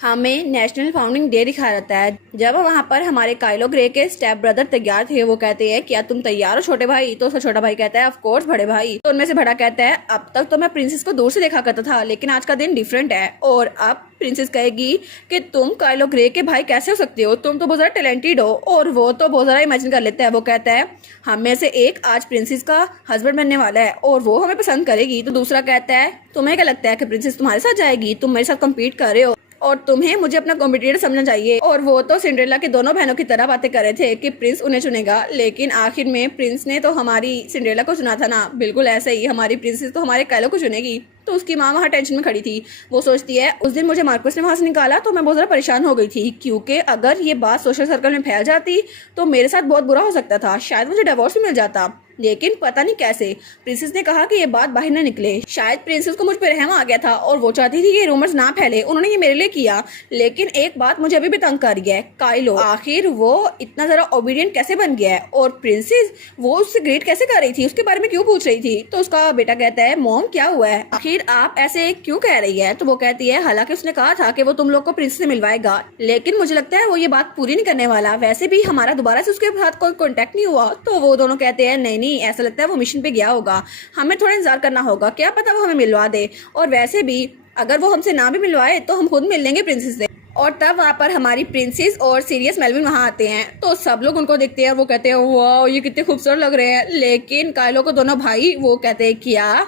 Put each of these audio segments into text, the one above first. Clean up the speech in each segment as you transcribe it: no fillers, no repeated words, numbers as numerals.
हमें national founding day दिखाया जाता है जब वहाँ पर हमारे काइलो ग्रे के स्टेप ब्रदर तैयार थे। वो कहते हैं क्या तुम तैयार हो छोटे भाई? तो उसका छोटा भाई कहता है ऑफ कोर्स बड़े भाई। तो उनमें से बड़ा कहता है अब तक तो मैं प्रिंसेस को दूर से देखा करता था लेकिन आज का दिन डिफरेंट है। और अब प्रिंसेस कहेगी कि तुम काइलो ग्रे के भाई कैसे हो सकते हो, तुम तो बहुत ज़्यादा टैलेंटेड हो। और वो तो बहुत ज़्यादा इमेजिन कर लेता है। वो कहता है हम में से एक आज प्रिंसेस का हस्बैंड बनने वाला है और वो हमें पसंद करेगी। तो दूसरा कहता है तुम्हें क्या लगता है कि प्रिंसेस तुम्हारे साथ जाएगी? तुम मेरे साथ कम्पीट कर रहे हो और तुम्हें मुझे अपना कॉम्पिटिटर समझना चाहिए। और वो तो सिंड्रेला के दोनों बहनों की तरह बातें कर रहे थे कि प्रिंस उन्हें चुनेगा, लेकिन आखिर में प्रिंस ने तो हमारी सिंड्रेला को चुना था ना। बिल्कुल ऐसे ही हमारी प्रिंसेस तो हमारे काइलो को चुनेगी। तो उसकी माँ वहाँ टेंशन में खड़ी थी। वो सोचती है उस दिन मुझे मार्कस ने वहाँ से निकाला तो मैं बहुत ज़्यादा परेशान हो गई थी, क्योंकि अगर ये बात सोशल सर्कल में फैल जाती तो मेरे साथ बहुत बुरा हो सकता था, शायद मुझे डिवोर्स भी मिल जाता। लेकिन पता नहीं कैसे प्रिंसेस ने कहा कि ये बात बाहर न निकले। शायद प्रिंसेस को मुझ पर रहम आ गया था और वो चाहती थी कि रूमर्स ना फैले। उन्होंने ये मेरे लिए किया। लेकिन एक बात मुझे अभी भी तंग कर रही है, काइलो आखिर वो इतना ज़रा ओबीडियंट कैसे बन गया है? और प्रिंसेस वो उससे ग्रेट कैसे कर रही थी, उसके बारे में क्यों पूछ रही थी? तो उसका बेटा कहता है मॉम क्या हुआ है, आखिर आप ऐसे क्यों कह रही है? तो वो कहती है हालांकि उसने कहा था कि वो तुम लोग को प्रिंसेस से मिलवाएगा, लेकिन मुझे लगता है वो ये बात पूरी नहीं करने वाला। वैसे भी हमारा दोबारा से उसके साथ कोई कॉन्टेक्ट नहीं हुआ। तो वो दोनों कहते हैं नहीं नहीं, ऐसा लगता है वो मिशन पे गया होगा, हमें थोड़ा इंतजार करना होगा, क्या पता वो हमें मिलवा दे। और वैसे भी अगर वो हमसे ना भी मिलवाए तो हम खुद मिल लेंगे प्रिंसेस से। और तब वहाँ पर हमारी प्रिंसेस और सीरियस मेलविन वहाँ आते हैं। तो सब लोग उनको देखते हैं और वो कहते हैं वाह ये कितने खूबसूरत लग रहे हैं। लेकिन काइलो को दोनों भाई वो कहते हैं क्या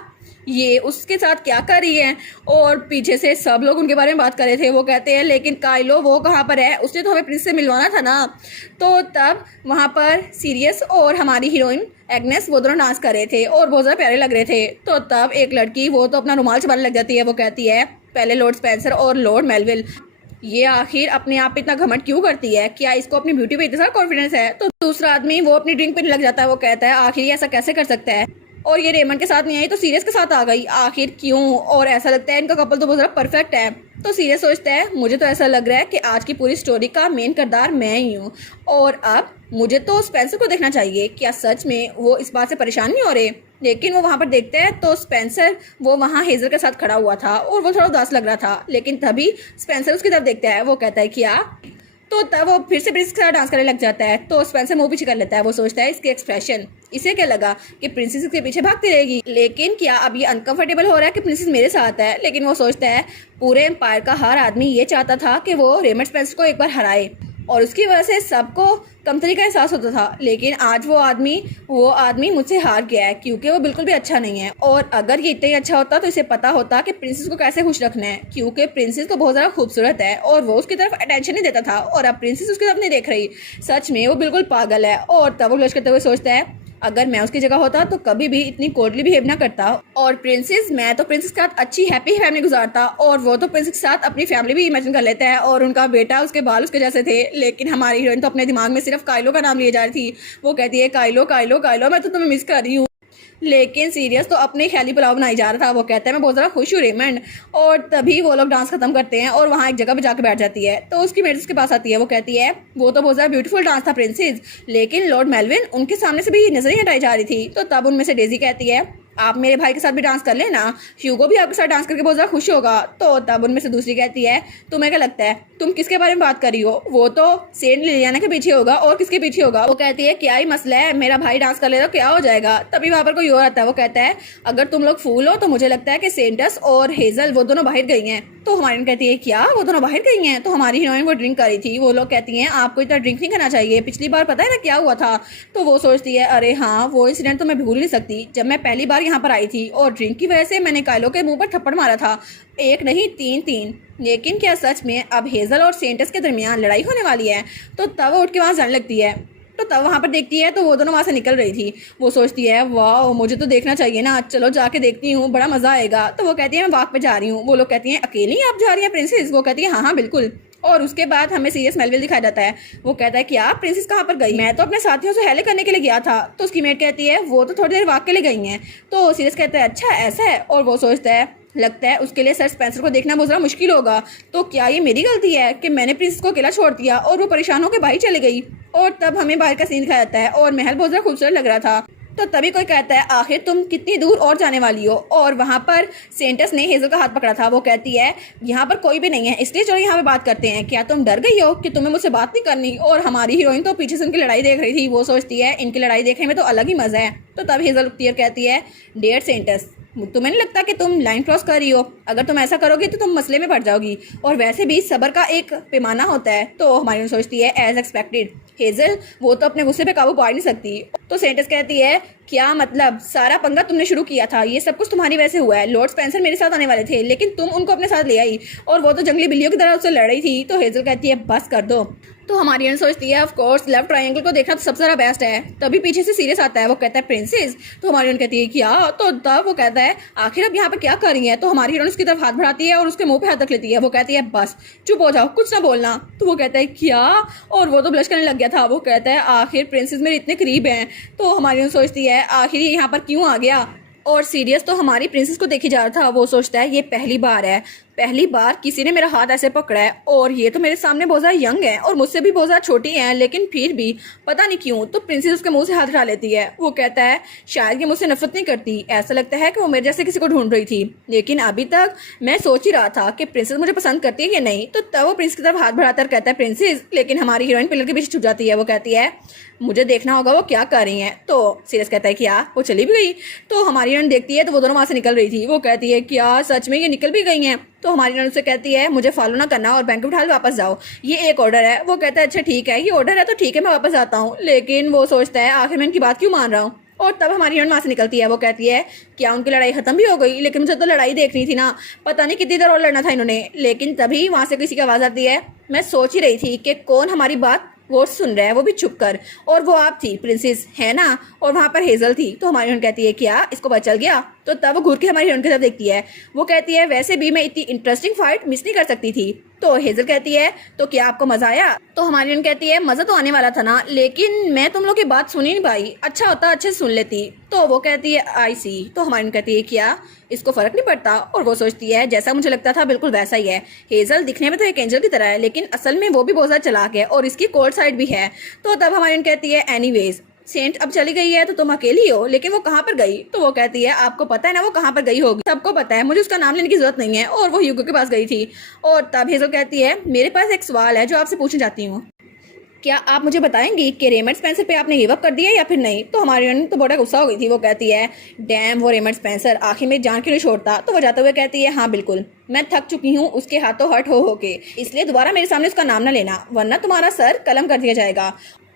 ये उसके साथ क्या कर रही है? और पीछे से सब लोग उनके बारे में बात कर रहे थे। वो कहते हैं लेकिन काइलो वो कहाँ पर है, उसने तो हमें प्रिंस से मिलवाना था ना। तो तब वहाँ पर सीरियस और हमारी हीरोइन एग्नेस वो दोनों डांस कर रहे थे और बहुत ज़्यादा प्यारे लग रहे थे। तो तब एक लड़की वो तो अपना रुमाल चबाने लग जाती है। वो कहती है पहले लॉर्ड स्पेंसर और लॉर्ड मेलविल ये आखिर अपने आप पे इतना घमंड क्यों करती है, क्या इसको अपनी ब्यूटी पे इतना सारा कॉन्फिडेंस है? तो दूसरा आदमी वो अपनी ड्रिंक पीने लग जाता है। वो कहता है आखिर ये ऐसा कैसे कर सकता है? और ये रेमंड के साथ नहीं आई तो सीरियस के साथ आ गई, आखिर क्यों? और ऐसा लगता है इनका कपल तो बहुत ज़्यादा परफेक्ट है। तो सीरियस सोचता है मुझे तो ऐसा लग रहा है कि आज की पूरी स्टोरी का मेन किरदार मैं ही हूँ और अब मुझे तो स्पेंसर को देखना चाहिए, क्या सच में वो इस बात से परेशान नहीं हो रहे? लेकिन वो वहाँ पर देखते हैं तो स्पेंसर वो वहाँ हेजल के साथ खड़ा हुआ था और वो थोड़ा उदास लग रहा था। लेकिन तभी स्पेंसर उसकी तरफ देखता है। वो कहता है क्या? तो तब वो फिर से प्रिंसेस के साथ डांस करने लग जाता है। तो स्पेंसर मुंह पीछे कर लेता है। वो सोचता है इसके एक्सप्रेशन, इसे क्या लगा कि प्रिंसेस के पीछे भागती रहेगी, लेकिन क्या अब ये अनकंफर्टेबल हो रहा है कि प्रिंसेस मेरे साथ है? लेकिन वो सोचता है पूरे एम्पायर का हर आदमी ये चाहता था कि वो रेमंड स्पेंसर को एक बार हराए और उसकी वजह से सबको कमतरी का एहसास होता था। लेकिन आज वो आदमी मुझसे हार गया है क्योंकि वो बिल्कुल भी अच्छा नहीं है। और अगर ये इतना ही अच्छा होता तो इसे पता होता कि प्रिंसेस को कैसे खुश रखना है, क्योंकि प्रिंसेस तो बहुत ज़्यादा खूबसूरत है और वो उसकी तरफ अटेंशन नहीं देता था और अब प्रिंसेस उसकी तरफ नहीं देख रही। सच में वो बिल्कुल पागल है। और तब वो क्लच करते हुए सोचता है अगर मैं उसकी जगह होता तो कभी भी इतनी कोल्डली बिहेव ना करता। और मैं तो प्रिंसेस के साथ अच्छी हैप्पी फैमिली गुजारता। और वो तो प्रिंसेस के साथ अपनी फैमिली भी इमेजिन कर लेता है और उनका बेटा उसके बाल उसके जैसे थे। लेकिन हमारी हीरोइन तो अपने दिमाग में सिर्फ काइलो का नाम लिए जा रही थी। वो कहती है काइलो काइलो काइलो मैं तो तुम्हें मिस कर रही हूँ। लेकिन सीरियस तो अपने ख्याली पुलाव बनाई जा रहा था। वो कहता है मैं बहुत ज़्यादा खुश हूँ रेमंड। और तभी वो लोग डांस खत्म करते हैं और वहाँ एक जगह पे जाकर बैठ जाती है। तो उसकी मेड उसके पास आती है। वो कहती है वो तो बहुत ज़्यादा ब्यूटीफुल डांस था प्रिंसेस, लेकिन लॉर्ड मेलविन उनके सामने से भी नजर ही हटाई जा रही थी। तो तब उनमें से डेजी कहती है आप मेरे भाई के साथ भी डांस कर लेना, ह्यूगो भी आपके साथ डांस करके बहुत ज़्यादा खुश होगा। तो तब उनमें से दूसरी कहती है तुम्हें क्या लगता है तुम किसके बारे में बात कर रही हो? वो तो सेंट लिलियाना के पीछे होगा और किसके पीछे होगा? वो कहती है क्या ही मसला है, मेरा भाई डांस कर ले तो क्या हो जाएगा? तभी वहाँ पर कोई और आता है। वो कहता है अगर तुम लोग फूल हो तो मुझे लगता है कि सेंटस और हेजल वो दोनों बाहर गई हैं। तो हमारी कहती है क्या वो दोनों बाहर गई हैं? तो हमारी हीरोइन वो ड्रिंक करी थी। वो लोग कहती हैं आपको इतना ड्रिंक नहीं करना चाहिए, पिछली बार पता है ना क्या हुआ था? तो वो सोचती है अरे हाँ वो इंसिडेंट तो मैं भूल नहीं सकती, जब मैं पहली बार यहाँ पर आई थी और ड्रिंक की वजह से मैंने काइलो के मुंह पर थप्पड़ मारा था, एक नहीं तीन। लेकिन क्या सच में अब हेजल और सेंटस के दरमियान लड़ाई होने वाली है? तो तब वो उठ के वहाँ जाने लगती है। तो तब वहाँ पर देखती है तो वो दोनों वहाँ से निकल रही थी। वो सोचती है वाह मुझे तो देखना चाहिए ना, चलो जाके देखती हूँ, बड़ा मज़ा आएगा। तो वो कहती है मैं वॉक पे जा रही हूँ। वो लोग कहती हैं अकेली आप जा रही हैं प्रिंसेस? वो कहती है हाँ बिल्कुल। और उसके बाद हमें सीरियस मेलविल दिखाया जाता है। वो कहता है कि आप प्रिंसेस कहाँ पर गई? मैं तो अपने साथियों से हेले करने के लिए गया था। तो उसकी मेट कहती है वो तो थोड़ी देर वॉक के लिए गई हैं। तो सीरियस कहता है अच्छा ऐसा है। और वो सोचता है लगता है उसके लिए सर स्पेंसर को देखना बहुत ज़्यादा मुश्किल होगा। तो क्या ये मेरी गलती है कि मैंने प्रिंसेस को अकेला छोड़ दिया और वो परेशान होकर बाहर चली गई? और तब हमें बाहर का सीन दिखाया जाता है और महल बहुत ज़्यादा खूबसूरत लग रहा था। तो तभी कोई कहता है आखिर तुम कितनी दूर और जाने वाली हो। और वहाँ पर सेंटस ने हेजल का हाथ पकड़ा था। वो कहती है यहाँ पर कोई भी नहीं है, इसलिए चलो यहाँ पे बात करते हैं। क्या तुम डर गई हो कि तुम्हें मुझसे बात नहीं करनी? और हमारी हीरोइन तो पीछे से उनकी लड़ाई देख रही थी। वो सोचती है इनकी लड़ाई देखने में तो अलग ही मजा है। तो तब हेजल क्लियर कहती है डियर सेंटस, तुम्हें नहीं लगता कि तुम लाइन क्रॉस कर रही हो? अगर तुम ऐसा करोगी तो तुम मसले में पड़ जाओगी, और वैसे भी सब्र का एक पैमाना होता है। तो हमारी सोचती है एज एक्सपेक्टेड हेजल वो तो अपने गुस्से पे काबू पा नहीं सकती। तो सेंटस कहती है क्या मतलब, सारा पंगा तुमने शुरू किया था, ये सब कुछ तुम्हारी वजह से हुआ है। लॉर्ड स्पेंसर मेरे साथ आने वाले थे लेकिन तुम उनको अपने साथ ले आई और वो तो जंगली बिल्लियों की तरह उससे लड़ रही थी। तो हेजल कहती है बस कर दो। तो हमारी अन सोचती है ऑफ कोर्स लेफ्ट ट्रायंगल को देखना तो सबसे ज़्यादा बेस्ट है। तभी पीछे से सीरियस आता है। वो कहता है प्रिंसेस। तो हमारी अन कहती है क्या? तो तब वो कहता है आखिर अब यहाँ पे क्या कर रही है? तो हमारी हीरोइन उसकी तरफ हाथ बढ़ाती है और उसके मुंह पे हाथ रख लेती है। वो कहती है बस चुप हो जाओ, कुछ ना बोलना। तो वो कहता है क्या? और वो तो ब्लश करने लग गया था। वो कहता है आखिर प्रिंसेस मेरे इतने करीब हैं। तो हमारी अन सोचती है आखिर ये यहाँ पर क्यों आ गया? और सीरियस तो हमारी प्रिंसेस को देखी जा रहा था। वो सोचता है ये पहली बार है, पहली बार किसी ने मेरा हाथ ऐसे पकड़ा है, और ये तो मेरे सामने बहुत ज़्यादा यंग है और मुझसे भी बहुत ज़्यादा छोटी है, लेकिन फिर भी पता नहीं क्यों तो प्रिंसेस उसके मुंह से हाथ हटा लेती है। वो कहता है शायद ये मुझसे नफरत नहीं करती, ऐसा लगता है कि वो मेरे जैसे किसी को ढूंढ रही थी, लेकिन अभी तक मैं सोच ही रहा था कि प्रिंसेस मुझे पसंद करती है या नहीं। तो तब वो प्रिंस की तरफ हाथ बढ़ाकर कहता है प्रिंसेस, लेकिन हमारी हीरोइन पिलर के पीछे छुप जाती है। वो कहती है मुझे देखना होगा वो क्या कर रही हैं। तो सीरियस कहता है क्या वो चली भी गई? तो हमारी हीरोइन देखती है तो वो दोनों वहाँ से निकल रही थी। वो कहती है क्या सच में ये निकल भी गई हैं? तो हमारी हीरोइन से कहती है मुझे फॉलो ना करना और बैंक उठा वापस जाओ, ये एक ऑर्डर है। वो कहता है अच्छा ठीक है, ये ऑर्डर है तो ठीक है मैं वापस आता हूँ। लेकिन वो सोचता है आखिर मैं इनकी बात क्यों मान रहा हूँ। और तब हमारी हीरोइन वहाँ से निकलती है। वो कहती है क्या उनकी लड़ाई खत्म भी हो गई? लेकिन मुझे तो लड़ाई देखनी थी ना, पता नहीं कितनी देर और लड़ना था इन्होंने। लेकिन तभी वहाँ से किसी की आवाज़ आती है। मैं सोच ही रही थी कि कौन हमारी बात वो सुन रहा है, वो भी छुप कर, और वो आप थी प्रिंसेस है ना? और वहाँ पर हेजल थी। तो हमारी हीरोइन कहती है क्या इसको पता चल गया? तो तब वो घूर के हमारी हीरोइन की तरफ देखती है। वो कहती है वैसे भी मैं इतनी इंटरेस्टिंग फाइट मिस नहीं कर सकती थी। तो हेजल कहती है तो क्या आपको मजा आया? तो हमारी हीरोइन कहती है मजा तो आने वाला था ना, लेकिन मैं तुम लोग की बात सुन ही नहीं पाई, अच्छा होता अच्छे से सुन लेती। तो वो कहती है आई सी। तो हमारी हीरोइन कहती है क्या इसको फर्क नहीं पड़ता? और वो सोचती है जैसा मुझे लगता था बिल्कुल वैसा ही है। हेजल दिखने में तो एक एंजल की तरह है, लेकिन असल में वो भी बहुत ज़्यादा चालाक है और इसकी कोल्ड साइड भी है। तो तब हमारी हीरोइन कहती है एनीवेज सेंट अब चली गई है तो तुम अकेली हो, लेकिन वो कहाँ पर गई? तो वो कहती है आपको पता है ना वो कहाँ पर गई होगी, सबको पता है, मुझे उसका नाम लेने की जरूरत नहीं है, और वो ह्यूगो के पास गई थी। और तब हेजल कहती है मेरे पास एक सवाल है जो आपसे पूछना चाहती हूँ, क्या आप मुझे बताएंगी कि रेमंड स्पेंसर पे आपने गिव अप कर दिया या फिर नहीं? तो हमारी हीरोइन तो बड़ा गुस्सा हो गई थी। वो कहती है डैम वो रेमंड स्पेंसर आखिर में जान क्यों नहीं छोड़ता? तो वो जाते हुए कहती है हाँ बिल्कुल, मैं थक चुकी हूँ उसके हाथों हर्ट हो के, इसलिए दोबारा मेरे सामने उसका नाम ना लेना वरना तुम्हारा सर कलम कर दिया जाएगा।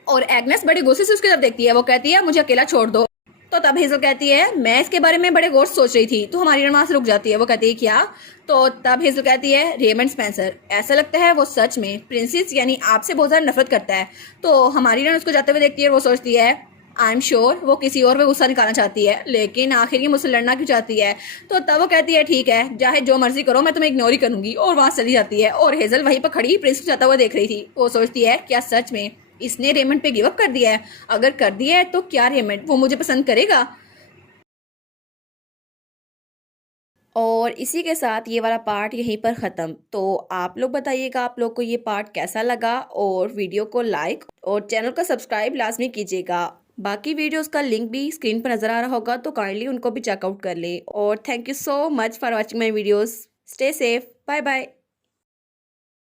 और एग्नेस बड़े गुस्से से उसकी तरफ देखती है। वो कहती है मुझे अकेला छोड़ दो। तो तब हेजल कहती है मैं इसके बारे में बड़े गौर से सोच रही थी। तो हमारी हीरोइन वहां से रुक जाती है। वो कहती है क्या? तो तब हेजल कहती है रेमंड स्पेंसर ऐसा लगता है वो सच में प्रिंसेस यानी आपसे बहुत ज़्यादा नफरत करता है। तो हमारी हीरोइन उसको जाते हुए देखती है। वो सोचती है आई एम श्योर वो किसी और पे गुस्सा निकालना चाहती है, लेकिन आखिर ये मुझसे लड़ना क्यों चाहती है? तो तब वो कहती है ठीक है चाहे जो मर्जी करो मैं तुम्हें इग्नोर ही करूंगी, और वहां चली जाती है। और हेजल वहीं पर खड़ी प्रिंस को जाता हुआ देख रही थी। वो सोचती है क्या सच में इसने रेमंड पे गिव अप कर दिया है? अगर कर दिया है तो क्या रेमंड वो मुझे पसंद करेगा? और इसी के साथ ये वाला पार्ट यहीं पर ख़त्म। तो आप लोग बताइएगा आप लोग को ये पार्ट कैसा लगा, और वीडियो को लाइक और चैनल को सब्सक्राइब लाजमी कीजिएगा। बाकी वीडियोस का लिंक भी स्क्रीन पर नज़र आ रहा होगा तो काइंडली उनको भी चेकआउट कर ले। और thank you so much for watching my videos. Stay safe, bye bye.